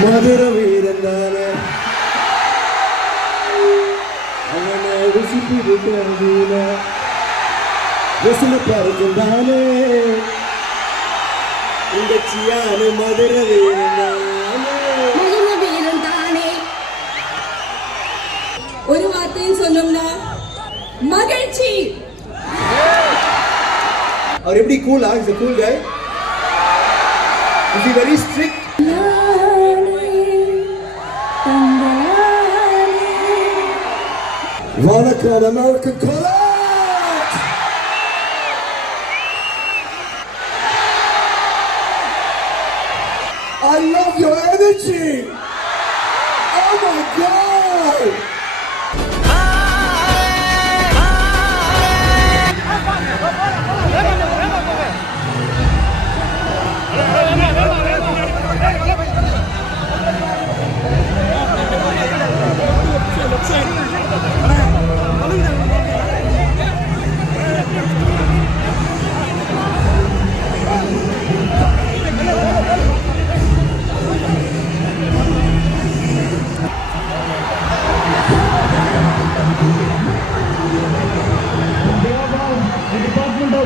மதுர வீரன் தானே அவனை ருசிப்பு விட்டீன பறக்கும் தானே இந்த சியான மதுர வீரன் தானே ஒரு வார்த்தையும் சொல்லும்னா மகிழ்ச்சி. அவர் எப்படி cool is a cool guy. Is he very strict? வணக்கம் American College. I love your energy. Oh my God.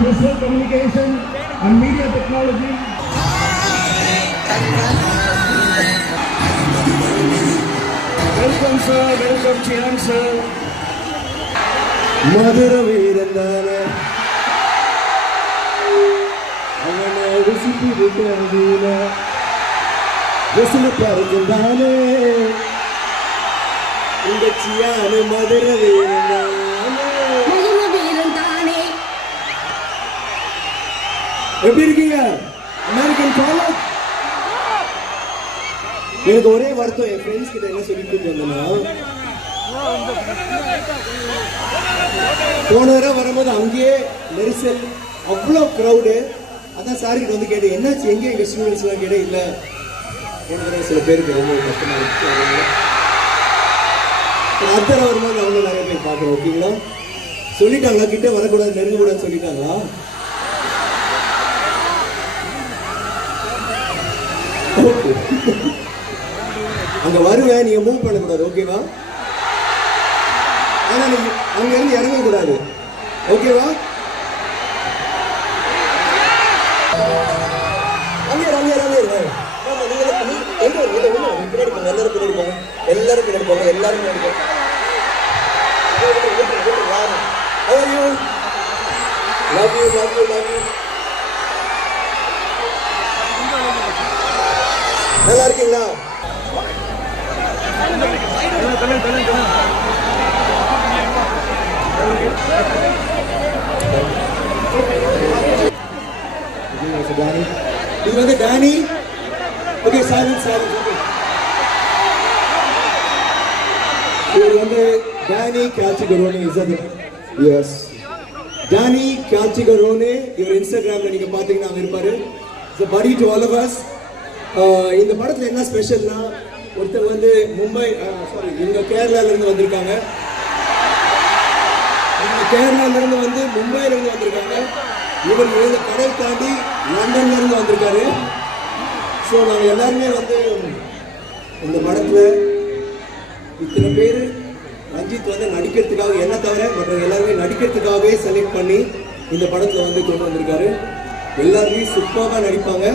Visual Communication and Media Technology. Welcome sir, welcome Chiran sir. மதுர வீரன் தானே அவனை ருசிப்பு விட்டீன பறக்கும் தானே இந்த சியான மதுர வீரன் தானே. எப்படி இருக்கீங்க அமெரிக்கன் காலேஜ்? எனக்கு ஒரே வருத்தம், என் ஃப்ரெண்ட்ஸ் கிட்ட என்ன சொல்லிட்டு வந்தேன்னா, போன தடவை வரும்போது அங்கேயே நெரிசல், அவ்வளோ க்ரௌடு. அதான் சார் கிட்ட வந்து கேட்டேன், என்னாச்சு எங்கே எங்கள் ஸ்டூடெண்ட்ஸ் எல்லாம் கேட்டேன். இல்லை எனக்கு சில பேருக்கு ரொம்ப கஷ்டமா இருக்கு. அடுத்த தடவை வரும்போது அவங்க நிறைய பேர் பார்க்குறோம். ஓகேங்களா? சொல்லிட்டாங்களா கிட்ட வரக்கூடாது நெருங்கக்கூடாதுன்னு சொல்லிட்டாங்களா? அங்க வருவேன், நீங்க மூவ் பண்ணக்கூடாது. ஓகேவா? ஆனா நீங்க அங்க இருந்து இறங்க கூடாது. ஓகேவா? எல்லாரும் பின்னாடி போங்க. How are you? Love you. நல்லா இருக்கீங்களா? இது வந்து டானி. Okay, silence. இவர் வந்து டானி கால்சிகரோனே. எஸ், டானி கால்சிகரோனே. இவர் இன்ஸ்டாகிராம்ல நீங்க பாத்தீங்கன்னா அங்க இருப்பாரு. It's a buddy to all of us. இந்த படத்துல என்ன ஸ்பெஷல்னா, ஒருத்தர் வந்து மும்பை இவங்க கேரளால இருந்து வந்திருக்காங்க. கேரளால இருந்து வந்து மும்பைல இருந்து வந்திருக்காங்க. இவர் இந்த கடல் தாண்டி லண்டன்ல இருந்து வந்திருக்காரு. ஸோ நாங்கள் எல்லாருமே வந்து இந்த படத்துல இத்தனை பேர் ரஞ்சித் வந்து நடிக்கிறதுக்காக, என்ன தவிர மற்ற எல்லாருமே நடிக்கிறதுக்காகவே செலக்ட் பண்ணி இந்த படத்துல வந்து கொண்டு வந்திருக்காரு. எல்லாருமே சூப்பராக நடிப்பாங்க.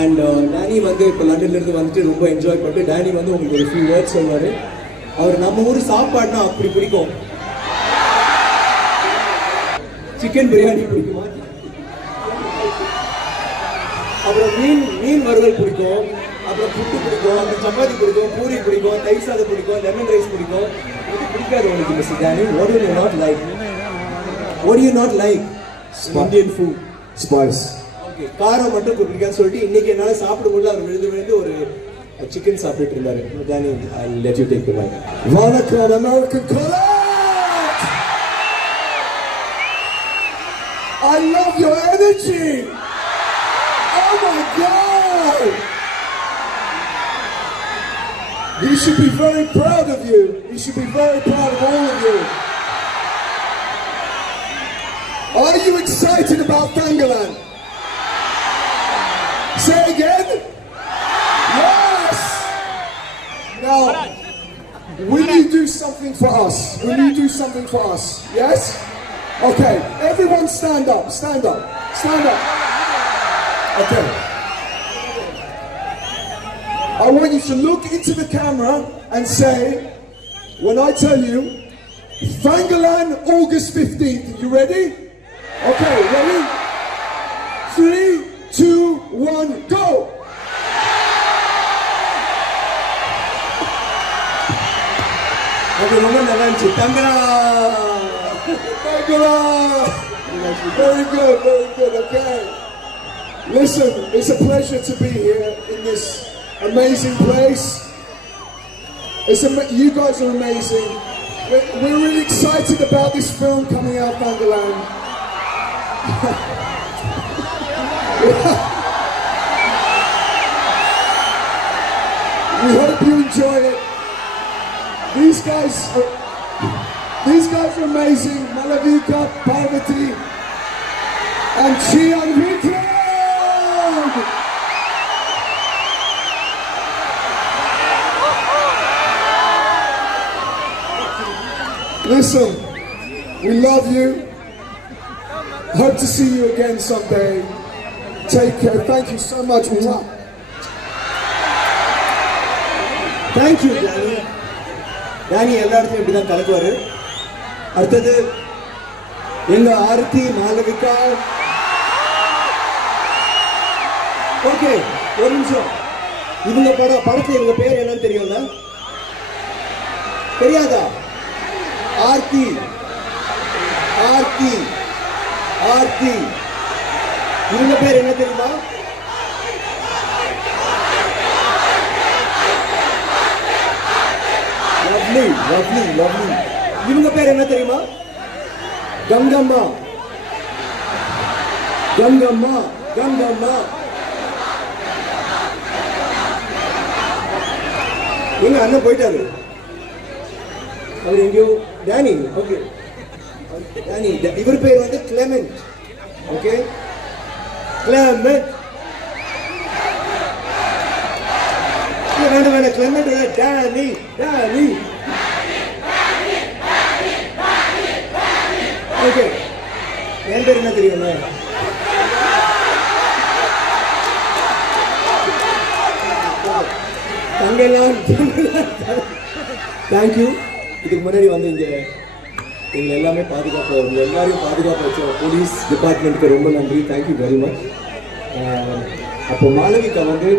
அண்ட் டேனி வந்து இப்போ லண்டன்லேருந்து வந்துட்டு ரொம்ப என்ஜாய் பண்ணிட்டு, டேனி வந்து உங்களுக்கு ஒரு ஃபியூ வேர்ட்ஸ் சொல்வார். அவர் நம்ம ஊர் சாப்பாடுனா அப்படி பிடிக்கும். சிக்கன் பிரியாணி பிடிக்குமா? அப்புறம் மீன் வறுவல் பிடிக்கும். அப்புறம் புட்டு பிடிக்கும். அப்புறம் சப்பாத்தி பிடிக்கும். பூரி பிடிக்கும். தயிர் சாதம் பிடிக்கும். லெமன் ரைஸ் பிடிக்கும். இது பிடிக்காது உங்களுக்கு miss Danny? What do you not like? Indian food. Spice. காரம் மட்டும் பிடிக்கான்னு சொல்லிட்டு இன்னைக்கு என்னால் சாப்பிடும்போது அவர் விழுந்து ஒரு சிக்கன் சாப்பிட்டு இருந்தாரு. Danny, I'll let you take the mic. வணக்கம் American College. I love your energy. Oh my God. You should be very proud of you. You should be very proud of all of you. Are you excited about Tangaland? Say again. Yes. do something for us. Will you do something for us? Yes? Okay, everyone stand up, stand up, stand up. Okay. I want you to look into the camera and say, when I tell you, Fangalan, August 15th. You ready? Okay, ready? 3, 2, 1, go! அது ரொம்ப நல்லா இருந்துச்சு. தங்கரா Fangala! Very good, okay. Listen, it's a pleasure to be here in this amazing place. You guys are amazing. We're really excited about this film coming out, Fangalan. We hope you enjoy it. These guys are amazing. Malavika, Parvati, and Chian Vikram. Listen, we love you. Hope to see you again someday. Take care. Thank you so much. Thank you, Danny. Danny எல்லா இடத்துலையும் இப்படி தான் கலக்குவாரு. அடுத்தது எங்க Aarthi Malavika. Okay, ஒரு நிமிஷம். இவங்க படத்துல இவங்க பேர் என்னன்னு தெரியும்ல? தெரியாதா? ஆர்த்தி ஆர்த்தி ஆர்த்தி இவங்க பேர் என்ன தெரியுமா? லவ்லி லவ்லி லவ்லி இவங்க பேர் என்ன தெரியுமா? கங்கம்மா கங்கம்மா கங்கம்மா. எங்க அண்ணன் போயிட்டாரு. அவர் எங்கேயோ டேனி. Okay Danny. இவர் பேர் வந்து கிளெமெண்ட். Okay Clement. வேண்டாம் வேண்டாம் கிளெமெண்ட் இல்ல டேனி. டேனி. ஓகே என் பேர் என்ன தெரியும்ல? தங்கலாம். தேங்க்யூ. இதுக்கு முன்னாடி வந்து இங்கே எங்களை எல்லாமே பாதுகாப்பு உங்கள் எல்லாரையும் பாதுகாப்பு வச்ச போலீஸ் டிபார்ட்மெண்ட்டுக்கு ரொம்ப நன்றி. Thank you very much. அப்போ மாளவிகா வந்து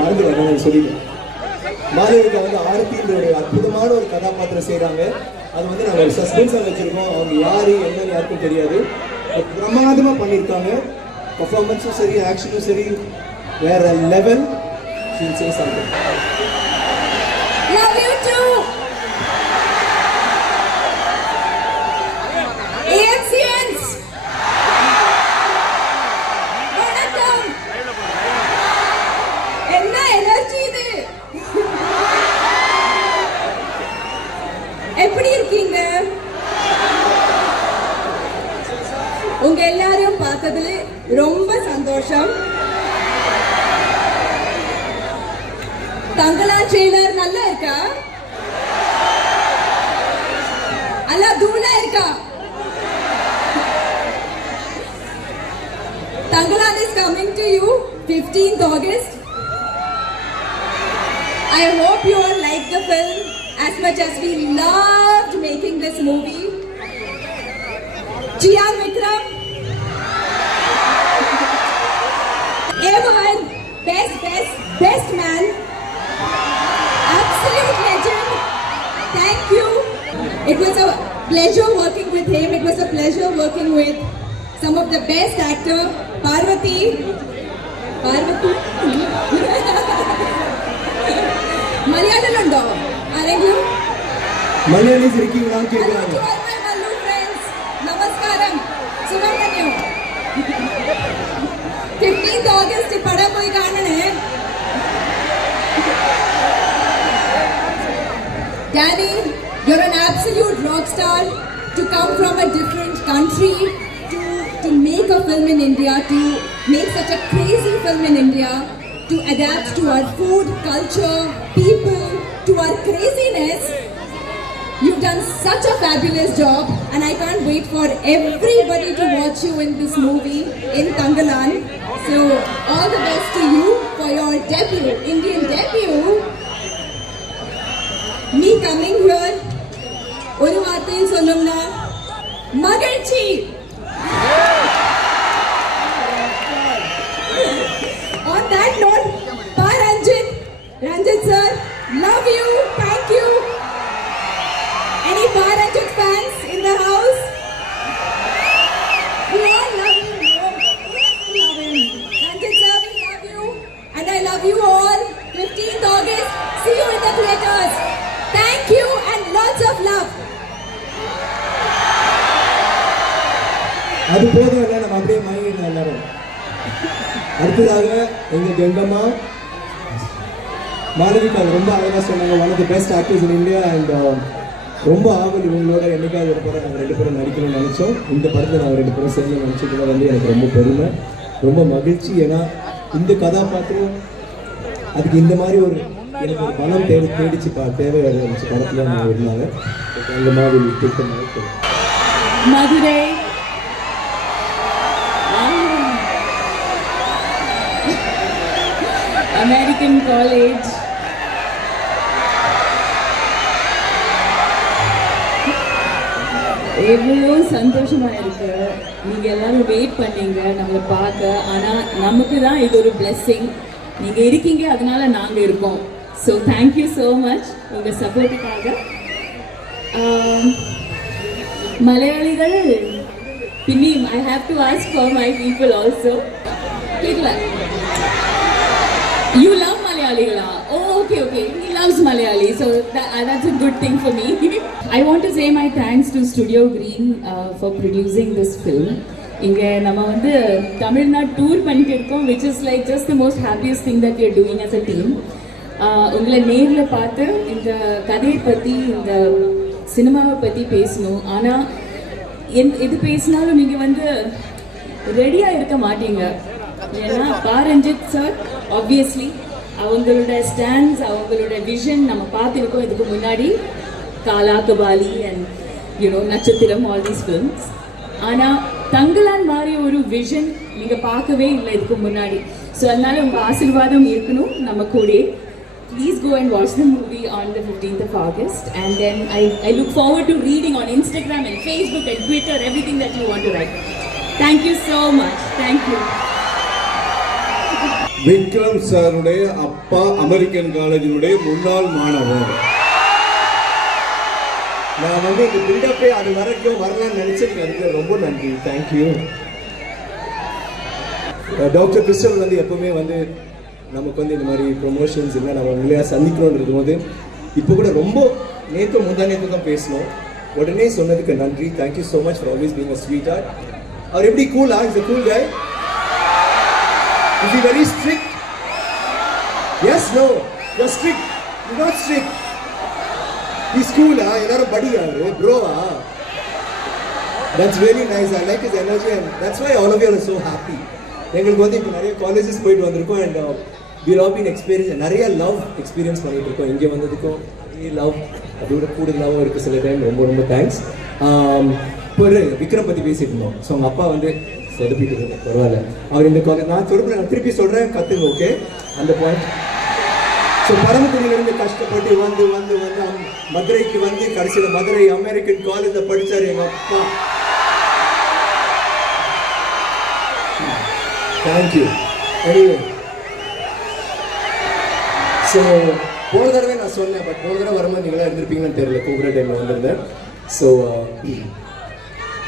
மறந்து வரணும்னு சொல்லிட்டேன். மாளவிகா வந்து ஆரத்தின்ற ஒரு அற்புதமான ஒரு கதாபாத்திரம் செய்கிறாங்க. அது வந்து நாங்கள் ஒரு சஸ்பென்ஸாக வச்சுருக்கோம். அவங்க யார் என்னன்னு யாருக்கும் தெரியாது. பிரமாதமாக பண்ணியிருக்காங்க. பர்ஃபார்மன்ஸும் சரி, ஆக்ஷனும் சரி, வேற level. She'll say something. Love you too. AMCNs. வணக்கம். என்ன எனர்ஜி இது? எப்படி இருக்கீங்க? உங்க எல்லாரையும் பார்த்ததுல ரொம்ப சந்தோஷம். தங்கலா ட்ரெய்லர் நல்லா இருக்கா? அல்லா தூளா இருக்கா? Tangala is coming to you 15th August. I hope you all like the film as much as we loved making this movie. Chian Vikram, Evan, best man. Absolute legend. Thank you. It was a pleasure working with him. It was a pleasure working with some of the best actor, Parvati. Malayalam undo? Arengu? Malayalis irukkingaanu kekkறாங்க. To all my Mallu friends, namaskaram. Subramanyam. 15th August padam poi kaanane. Danny, you're an absolute rock star to come from a different country to make a film in India, to make such a crazy film in India. to adapt to our food, culture, people, to our craziness. You've done such a fabulous job, and I can't wait for everybody to watch you in this movie in Tangalan. So, all the best to you for your debut, Indian debut. Me coming here, oru vaarthai sollumna, magalchi. On that note, Ranjit sir, love you, thank you. Any Ranjit fans in the house? We all love him. Yes, we love him. Ranjit sir, we love you. And I love you all. 15th August, see you in the theatres. Thank you and lots of love. அது போதும் இல்லை, நம்ம அப்படியே வாங்கிடலாம் எல்லாரும். அடுத்ததாக எங்கள் கங்கம்மா மாளவிகா ரொம்ப அழகாக சொன்னாங்க. One of the best actors in India. And ரொம்ப ஆவல் இவங்களோட என்னைக்காவது ஒரு படம் நாங்கள் 2 பேரும் நடிக்கணும்னு நினச்சோம். இந்த படத்தை நாங்கள் 2 பேரும் சேர்ந்து நினச்சதுல வந்து எனக்கு ரொம்ப பெருமை, ரொம்ப மகிழ்ச்சி. ஏன்னா இந்த கதாபாத்திரம் அதுக்கு இந்த மாதிரி ஒரு எனக்கு ஒரு பலம் தேடிச்சு தேவை இருந்துச்சு படத்தில் அவங்க இருந்தாங்க. அந்த மாதிரி திட்டம் Madurai. American College. எவ்வளோ சந்தோஷமா இருக்கு. நீங்க எல்லாரும் வெயிட் பண்ணீங்க நம்மளை பார்க்க. ஆனா நமக்கு தான் இது ஒரு பிளெஸ்ஸிங். நீங்க இருக்கீங்க, அதனால நாங்க இருக்கோம். ஸோ தேங்க்யூ ஸோ மச் உங்க சப்போர்ட்டுக்காக. மலையாளிகள் பின்னி I have to ask for my people also. கேட்கல, you love Malayaligala? Oh, okay. He loves Malayali, so that's a good thing for me. I want to say my thanks to Studio Green for producing this film. இங்க நம்ம வந்து Tamil Nadu tour பண்ணிட்டு இருக்கோம், which is like just the most happiest thing that we are doing as a team. உங்களை நேரில் பார்த்து இந்த கதையை பற்றி, இந்த சினிமாவை பற்றி பேசணும். ஆனால் எது பேசினாலும் நீங்கள் வந்து ரெடியாக இருக்க மாட்டீங்க. ஏன்னா ரஞ்சித் சார் ஆப்வியஸ்லி அவங்களோட ஸ்டாண்ட்ஸ், அவங்களோட விஷன் நம்ம பார்த்துருக்கோம் இதுக்கு முன்னாடி, காலா கபாலி அண்ட் நட்சத்திரம், ஆல் தீஸ் ஃபிலிம்ஸ். ஆனால் தங்கலான் மாதிரி ஒரு விஷன் நீங்கள் பார்க்கவே இல்லை இதுக்கு முன்னாடி. ஸோ அதனால உங்கள் ஆசீர்வாதம் இருக்கணும் நம்ம கூட. Please go and watch the movie on the 15th of August, and then I look forward to reading on Instagram and Facebook and Twitter everything that you want to write. Thank you so much. Thank you. Vikram சாருடைய அப்பா American காலேஜினுடைய முன்னாள் மாணவர். நான் வந்து இந்த பில்டப்பே அது வரைக்கும் வரலான்னு நினைச்சேன். அதுக்கு ரொம்ப நன்றி, தேங்க்யூ. டாக்டர் கிறிஸ்டல் வந்து எப்பவுமே வந்து நமக்கு வந்து இந்த மாதிரி ப்ரொமோஷன்ஸ் இல்லை, நம்ம உண்மையாக சந்திக்கணுன்றது போது இப்போ கூட ரொம்ப நேற்று முந்தானேற்று தான் பேசணும். உடனே சொன்னதுக்கு நன்றி. Thank you so much for always being a sweet heart. அவர் எப்படி கூலா? Is a cool guy? Is he very strict? Yes, no. You're strict. You're not strict. He's cool, எல்லாரும் படியா ப்ரோவா. That's really nice. I like his energy and that's why all of you are so happy. எங்களுக்கு வந்து இப்போ நிறைய colleges போயிட்டு வந்திருக்கோம் and we've all been experiencing நிறைய love experience பண்ணிட்டு இருக்கோம். இங்கே வந்ததுக்கும் லவ் அதோட கூடுதலாகவும் இருக்குது சில டைம். ரொம்ப ரொம்ப தேங்க்ஸ். இப்போ விக்ரம் பற்றி பேசிட்டு இருந்தோம். ஸோ அவங்க அப்பா வந்து சொதப்பிட்டு இருக்கோம், பரவாயில்ல. அவர் இந்த காலேஜ் நான் திருப்பி சொல்கிறேன், கற்றுங்க, ஓகே? அந்த பாயிண்ட். ஸோ பரமக்குடியிலேருந்து கஷ்டப்பட்டு வந்து மதுரைக்கு வந்து கடைசியில் மதுரை அமெரிக்கன் காலேஜில் படித்தார் எங்கள் அப்பா. தேங்க்யூ. எனிவே, ஸோ போன தடவை நான் சொன்னேன், பட் போன தடவை வரும்போது நீங்களாம் இருந்திருப்பீங்கன்னு தெரியல, கூப்பிட்ற டைமில் வந்திருந்தேன். ஸோ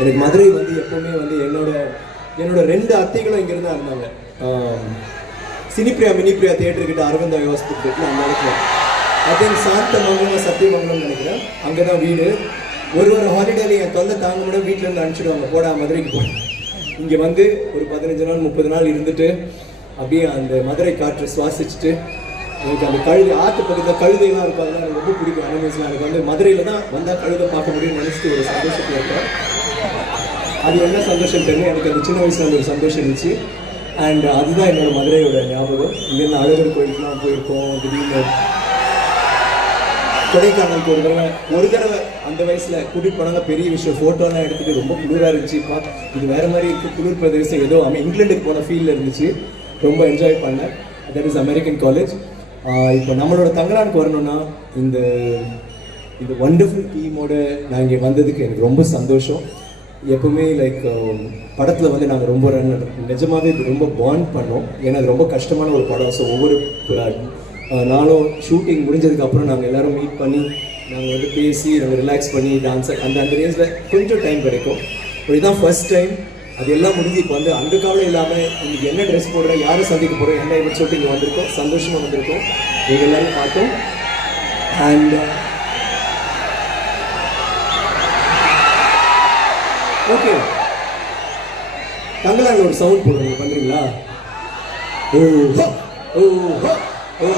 எனக்கு மதுரை வந்து எப்போவுமே வந்து என்னோட 2 அத்தைகளும் இங்கே தான் இருந்தாங்க. சினிப்பிரியா மினிப்பிரியா தியேட்டர்கிட்ட அரவிந்தா ஹாஸ்பிட்டல் அந்த இடத்துல, அதே சாந்தமங்கலம் சத்தியமங்கலம் நினைக்கிறேன், அங்கே தான் வீடு. ஒரு ஹாலிடேல என் தொல்லை தாங்க முடியும், வீட்டிலேருந்து அனுப்பிச்சிடுவாங்க, போடா மதுரைக்கு போ. இங்கே வந்து ஒரு 15 நாள் 30 நாள் இருந்துட்டு அப்படியே அந்த மதுரை காற்றை சுவாசிச்சுட்டு, எனக்கு அந்த கழுதை ஆற்று பக்கத்தில் கழுதைலாம் இருக்கும், அதெல்லாம் எனக்கு ரொம்ப பிடிக்கும். அனிமல்ஸ்லாம் எனக்கு வந்து மதுரையில் தான் வந்தால் கழுதை பார்க்க முடியும்னு நினச்சிட்டு ஒரு சந்தோஷத்தில் இருக்கேன். அது என்ன சந்தோஷம் தெரியல, எனக்கு அந்த சின்ன வயசுல அந்த ஒரு சந்தோஷம் இருந்துச்சு. அண்ட் அதுதான் என்னோட மதுரையோட ஞாபகம். இங்கேருந்து அழகர் கோயிலுக்குலாம் போயிருக்கோம். திடீர்னு கொடைக்கானலுக்கு ஒரு தடவை அந்த வயசில் கூட்டிகிட்டு போனாங்க. பெரிய விஷயம், ஃபோட்டோலாம் எடுத்துகிட்டு ரொம்ப குளிராக இருந்துச்சு. இது வேறு மாதிரி இருக்குது, குளிர் பிரதேசம், ஏதோ இங்கிலாந்துக்கு போன ஃபீலில் இருந்துச்சு. ரொம்ப என்ஜாய் பண்ணேன். That is American college. இப்போ நம்மளோட தங்கலானுக்கு வரணும்னா இந்த வண்டர்ஃபுல் டீமோட நான் இங்கே வந்ததுக்கு எனக்கு ரொம்ப சந்தோஷம். எப்பவுமே லைக் படத்தில் வந்து நாங்கள் ரொம்ப நிஜமாகவே ரொம்ப பாண்ட் பண்ணோம். ஏன்னா அது ரொம்ப கஷ்டமான ஒரு படம். ஸோ ஒவ்வொரு நாளும் ஷூட்டிங் முடிஞ்சதுக்கப்புறம் நாங்கள் எல்லோரும் மீட் பண்ணி நாங்கள் வந்து பேசி நாங்கள் ரிலாக்ஸ் பண்ணி டான்ஸ் அந்த ரேஞ்சில் கொஞ்சம் டைம் கிடைக்கும். இதுதான் ஃபர்ஸ்ட் டைம். அது எல்லாம் முடிஞ்சு இப்போ வந்து அந்த கவலை இல்லாமல் இன்றைக்கி என்ன ட்ரெஸ் போடுறேன், யாரை சந்திக்க போகிறோம், என்ன இப்படி சொல்லிட்டு இங்கே வந்திருக்கோம். சந்தோஷமாக வந்திருக்கோம். நீங்கள் எல்லோரும் பார்த்தோம். அண்ட் ஓகே, தங்களான ஒரு சவுண்ட் போடுங்க, பண்ணுறீங்களா? ஓ ஓ ஓ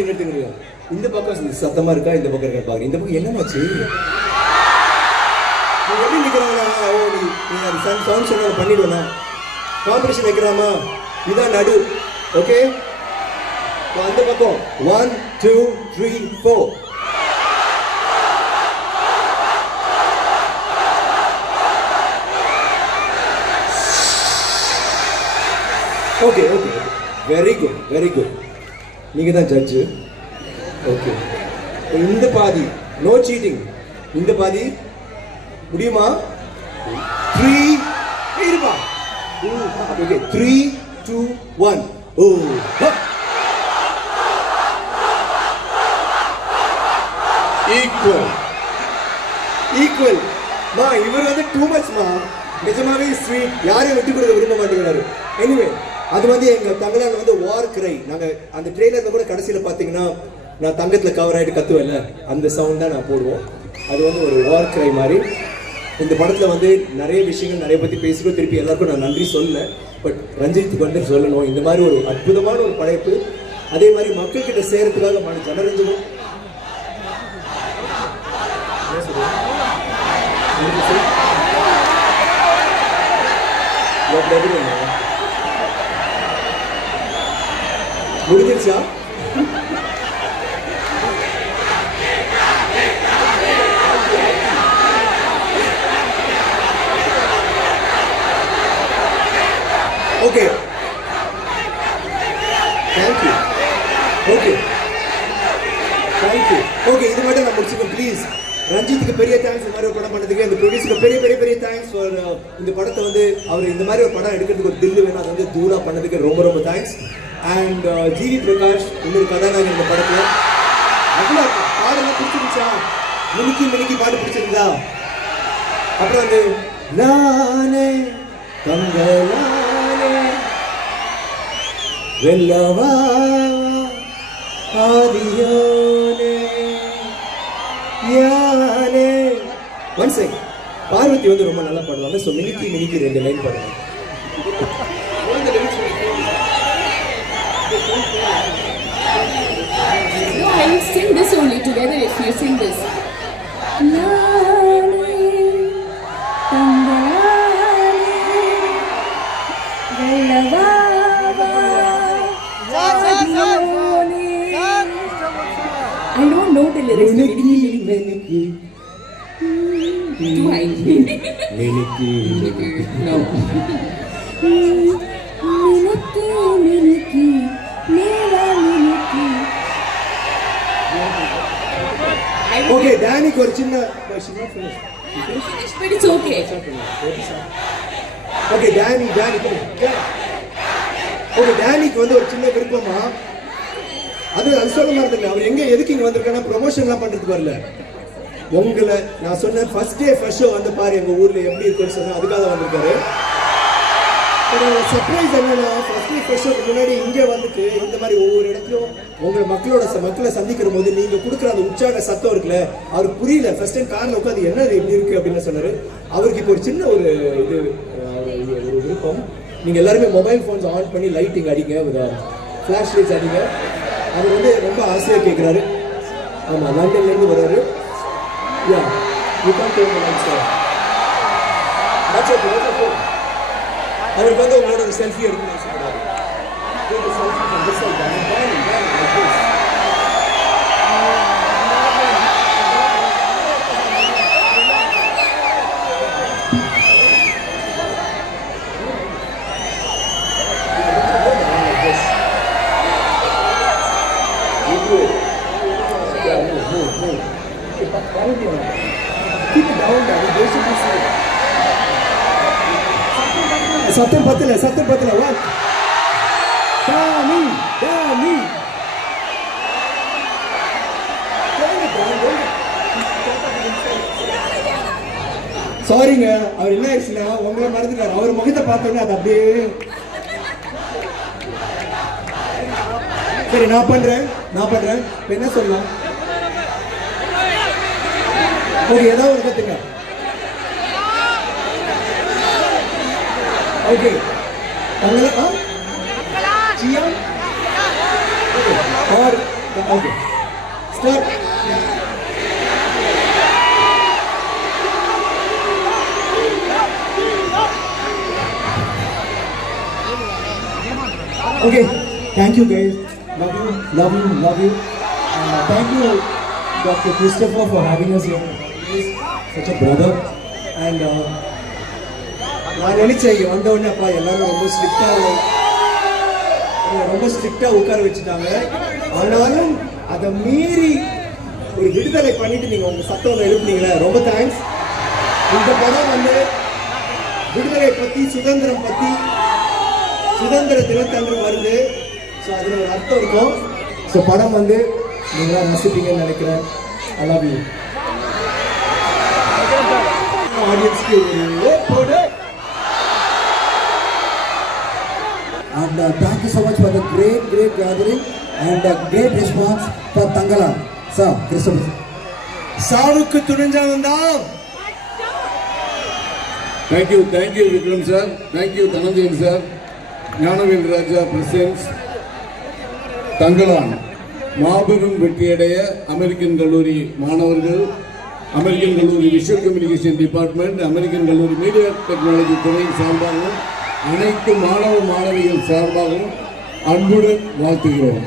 நிறுத்துங்க. இந்த பக்கம் சத்தமா இருக்கா, இந்த பக்கம் இருக்கா பாருங்க. இந்த பக்கம் என்னமாச்சு? எப்படி நிற்கிறாங்களா? ஓ நீ சவுண்ட் சொன்ன பண்ணிடுவேண்ணா. காம்படிஷன் வைக்கிறாமா? இதான் நடு. ஓகே, அந்த பக்கம் 1 2 3 4. Okay okay, very good very good. நீங்கள் தான் ஜட்ஜு. ஓகே, இந்த பாதி நோ சீட்டிங். இந்த பாதி முடியுமா? 3 இருப்பா. ஓகே, 3 2 1. Oh equal equal. மா இவர் வந்து டூ மச் மா. நிஜமாவே ஸ்வீட். யாரையும் விட்டு கொடுக்க விரும்ப மாட்டேங்கிறாரு. எனிவே, அது வந்து எங்கள் தங்களால் வந்து வார் கிரை. நாங்கள் அந்த ட்ரெய்லரில் கூட கடைசியில் பார்த்தீங்கன்னா நான் தங்கத்தில் கவர் ஆகிட்டு கத்துவேன்ல, அந்த சவுண்ட் தான் நான் போடுவோம். அது வந்து ஒரு வார் கிரை மாதிரி. இந்த படத்தில் வந்து நிறைய விஷயங்கள் நிறைய பற்றி பேசுகிறோம். திருப்பி எல்லாருக்கும் நான் நன்றி சொல்லலை. பட் ரஞ்சித்துக்கு வந்து சொல்லணும். இந்த மாதிரி ஒரு அற்புதமான ஒரு படைப்பு, அதே மாதிரி மக்கள்கிட்ட சேரத்துக்காக மன ஜனரஞ்சனும் முடிஞ்சிருச்சா? Okay, thank you. Okay thank you. Okay, இது மட்டும் நான் முடிச்சுக்கேன் ப்ளீஸ். ரஞ்சித்துக்கு பெரிய தேங்க்ஸ் இந்த மாதிரி ஒரு படம் பண்ணதுக்கு. அந்த ப்ரொடியூசருக்கு பெரிய பெரிய பெரிய தேங்க்ஸ் ஃபார் இந்த படத்தை வந்து அவர் இந்த மாதிரி ஒரு படம் எடுக்கிறதுக்கு ஒரு தில்லு வேணும். அது வந்து தூளா பண்ணதுக்கு ரொம்ப ரொம்ப தேங்க்ஸ். அண்ட் ஜிவி பிரகாஷ் இன்னொரு கதாநாயகன் இந்த படத்தில். அவ்வளோ பாடலாம் பிடிச்சிருந்துச்சா? மினிக்கி மினிக்கி பாட்டு பிடிச்சிருந்தா? அப்புறம் வந்து நானே தங்களானே வெல்லவா ஆதியோனே யானே. ஒன் செகண்ட், பார்வதி வந்து ரொம்ப நல்லா பாடுவாங்க. ஸோ மினிக்கி மினிக்கி 2 லைன் பாடுவாங்க. No, I will sing this only together if you sing this. I don't know the lyrics. Too high. No. Okay, Danny ஒரு சின்ன Finish, but it's okay. Okay, Danny. Okay, Dannyக்கு வந்து ஒரு சின்ன விருப்பமா. அது சொல்ல மாட்டேங்க. அவர் எங்க எதுக்கு இங்க வந்திருக்கானா, ப்ரொமோஷன்லாம் பண்றதுக்கு வரல. உங்களை நான் சொன்னேன் ஃபர்ஸ்ட் டே ஃபர்ஸ்ட் ஷோ வந்து பாரு எங்க ஊர்ல எப்படி இருக்குன்னு சொன்னேன். அதுக்காக வந்திருக்காரு. சர்ப்ரைஸ் என்னன்னா, ஃபர்ஸ்ட் டே ஃபர்ஸ்ட் ஷோக்கு முன்னாடி இங்கே வந்துட்டு இந்த மாதிரி ஒவ்வொரு இடத்துலையும் உங்களை மக்களை சந்திக்கிற போது நீங்க கொடுக்குற அந்த உற்சாக சத்தம் இருக்குல்ல, அவருக்கு புரியல. ஃபர்ஸ்ட் டைம் காரில் உட்காந்து என்ன எப்படி இருக்கு அப்படின்னு சொன்னாரு. அவருக்கு இப்போ ஒரு சின்ன ஒரு ஒரு விருப்பம். நீங்க எல்லாருமே மொபைல் ஃபோன்ஸ் ஆன் பண்ணி லைட்டிங் அடிங்க, ஒரு ஃபிளாஷ் லைட்ஸ் அடிங்க. அவர் வந்து ரொம்ப ஆசையாக கேட்குறாரு. ஆமாம், லண்டன்லேருந்து வர்றாரு. Yeah, you can take the lights off. That's okay, that's okay. அவருக்கு வந்து உங்களோட ஒரு செல்ஃபி எடுக்கணும்னு சொல்றாரு. Take a selfie from this side, down, like this. Keep it down, Daddy. They should be safe. சத்தம் பத்தல. What? Danny. சாரிங்க, அவர் என்ன ஆயிடுச்சுன்னா உங்களை மறந்துட்டாரு. அவர் முகத்தை பார்த்தோன்னே அது அப்படியே. சரி, நான் பண்றேன். இப்ப என்ன சொல்லலாம்? ஓகே, ஏதாவது ஒரு கத்துங்க. ஓகே, தங்களா சியா और okay start. Okay, thank you guys. Love you. Thank you, Dr. Christopher, for having us here. He's such a brother. And நான் நினைச்சேன் வந்த உடனே அப்பா எல்லாரும் ரொம்ப ஸ்ட்ரிக்டா உட்கார வச்சுட்டாங்க. ஆனாலும் அதை மீறி ஒரு விடுதலை பண்ணிட்டு நீங்க உங்க சத்தம் எழுப்புனீங்களே, ரொம்ப தேங்க்ஸ். இந்த படம் வந்து விடுதலை பத்தி, சுதந்திரம் பத்தி, சுதந்திர தினத்தன்று வருது. ஸோ அதில் ஒரு அர்த்தம் இருக்கும். ஸோ படம் வந்து நீங்களாம் ரசிப்பீங்கன்னு நினைக்கிறேன். I love you. ஆடியன்ஸ்க்கு ஒரு போடு. And thank you so much for the great gathering and great response for Tangalan. Sir, Christopher. சாவுக்கு துணிஞ்சவன் தான். Thank you Vikram sir. Thank you Dhananjayan sir. Gnanavel Raja presents Thangalaan மாபெரும் வெற்றியடைய அமெரிக்கன் கல்லூரி மாணவர்கள், அமெரிக்கன் கல்லூரி விஷுவல் கம்யூனிகேஷன் டிபார்ட்மெண்ட், அமெரிக்கன் கல்லூரி media technology துறை சார்பாகவும் அனைத்து மாணவ மாணவிகள் சார்பாகவும் அன்புடன் வாழ்த்துகிறோம்.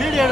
வீடியோ